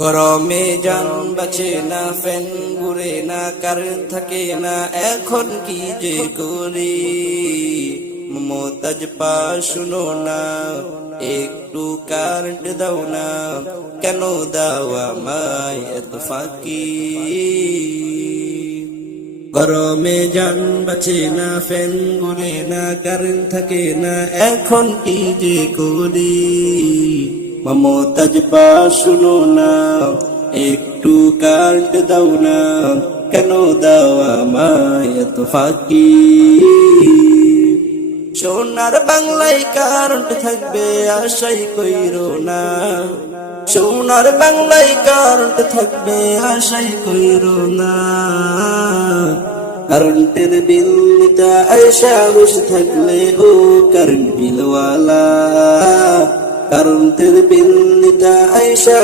গরমে জান বাঁচে না, ফ্যান ঘুরে না, কারেন্ট থাকে না, এখন কি যে করি। মমতাজ পা শুনো না, একটু কারেন্ট দাও না, কেন দাও আমায় এত ফাঁকি। গরমে জান বাঁচে না, ফ্যান ঘুরে না, কারেন্ট থাকে না, এখন কি যে করি। মমতাজ পা শুনো না, একটু কারেন্ট দাও না, কেন দাও আমায় এত ফাঁকি। সোনার বাংলায় কারেন্ট থাকবে আশাই কইরো না, সোনার বাংলায় কারেন্ট থাকবে আশাই কইরো না। কারেন্টের বিল নিতে আয়সা বসে থাকলে ও কারেন্ট বিলওয়ালা, কারেন্টের বিল নিতে আয়সা